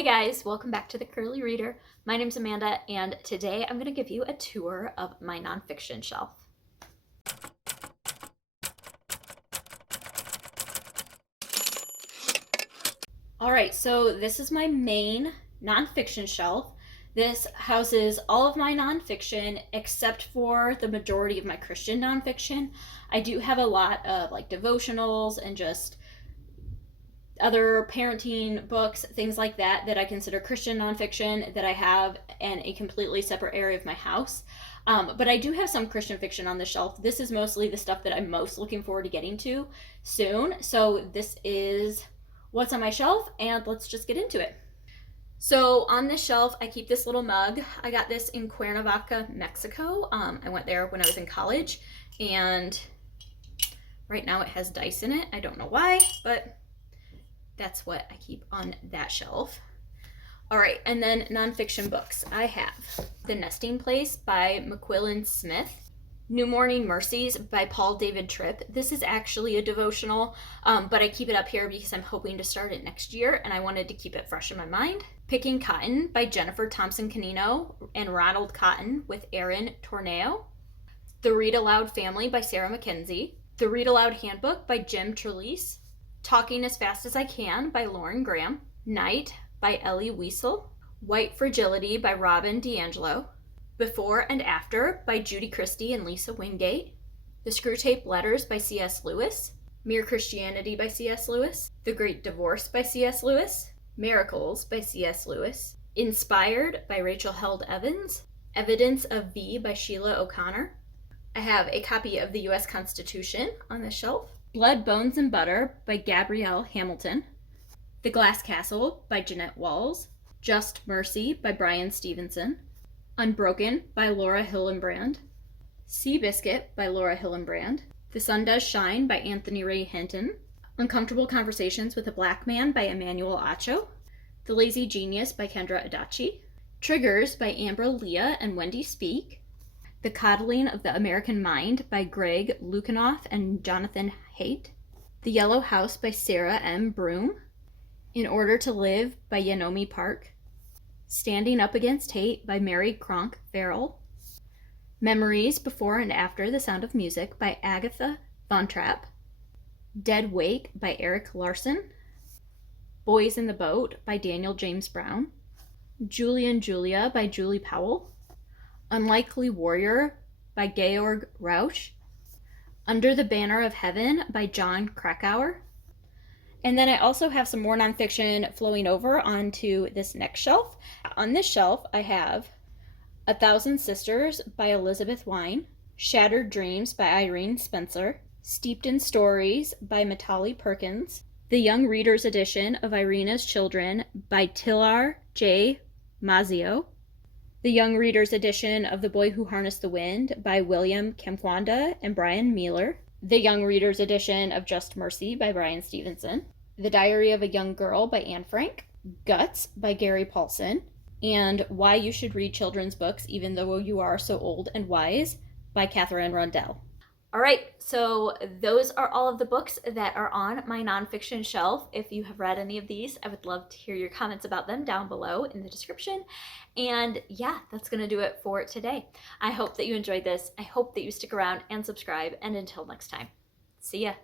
Hey guys, welcome back to the Curly Reader. My name's Amanda, and today I'm going to give you a tour of my nonfiction shelf. Alright, so this is my main nonfiction shelf. This houses all of my nonfiction except for the majority of my Christian nonfiction. I do have a lot of like devotionals and just other parenting books, things like that, that I consider Christian nonfiction that I have in a completely separate area of my house. But I do have some Christian fiction on the shelf. This is mostly the stuff that I'm most looking forward to getting to soon. So this is what's on my shelf, and let's just get into it. So on this shelf, I keep this little mug. I got this in Cuernavaca, Mexico. I went there when I was in college, and right now it has dice in it. I don't know why, but that's what I keep on that shelf. All right, and then nonfiction books. I have The Nesting Place by McQuillan Smith, New Morning Mercies by Paul David Tripp. This is actually a devotional, but I keep it up here because I'm hoping to start it next year, and I wanted to keep it fresh in my mind. Picking Cotton by Jennifer Thompson Canino and Ronald Cotton with Aaron Torneo. The Read Aloud Family by Sarah Mackenzie. The Read Aloud Handbook by Jim Trelease. Talking as Fast as I Can by Lauren Graham. Night by Ellie Wiesel. White Fragility by Robin DiAngelo. Before and After by Judy Christie and Lisa Wingate. The Screwtape Letters by C.S. Lewis. Mere Christianity by C.S. Lewis. The Great Divorce by C.S. Lewis. Miracles by C.S. Lewis. Inspired by Rachel Held Evans. Evidence of V by Sheila O'Connor. I have a copy of the U.S. Constitution on the shelf. Blood, Bones, and Butter by Gabrielle Hamilton. The Glass Castle by Jeanette Walls. Just Mercy by Brian Stevenson. Unbroken by Laura Hillenbrand. Seabiscuit by Laura Hillenbrand. The Sun Does Shine by Anthony Ray Hinton. Uncomfortable Conversations with a Black Man by Emmanuel Acho. The Lazy Genius by Kendra Adachi. Triggers by Amber Leah and Wendy Speak. The Coddling of the American Mind by Greg Lukianoff and Jonathan Haidt. The Yellow House by Sarah M. Broom. In Order to Live by Yanomi Park. Standing Up Against Hate by Mary Cronk Farrell. Memories Before and After the Sound of Music by Agatha Von Trapp. Dead Wake by Eric Larson. Boys in the Boat by Daniel James Brown. Julie and Julia by Julie Powell. Unlikely Warrior by Georg Rausch. Under the Banner of Heaven by John Krakauer. And then I also have some more nonfiction flowing over onto this next shelf. On this shelf, I have A Thousand Sisters by Elizabeth Wine. Shattered Dreams by Irene Spencer. Steeped in Stories by Matali Perkins. The Young Reader's Edition of Irina's Children by Tilar J. Mazio. The Young Reader's Edition of The Boy Who Harnessed the Wind by William Kamkwanda and Brian Mealer. The Young Reader's Edition of Just Mercy by Brian Stevenson. The Diary of a Young Girl by Anne Frank. Guts by Gary Paulson. And Why You Should Read Children's Books Even Though You Are So Old and Wise by Catherine Rundell. All right, so those are all of the books that are on my nonfiction shelf. If you have read any of these, I would love to hear your comments about them down below in the description. And yeah, that's going to do it for today. I hope that you enjoyed this. I hope that you stick around and subscribe. And until next time, see ya.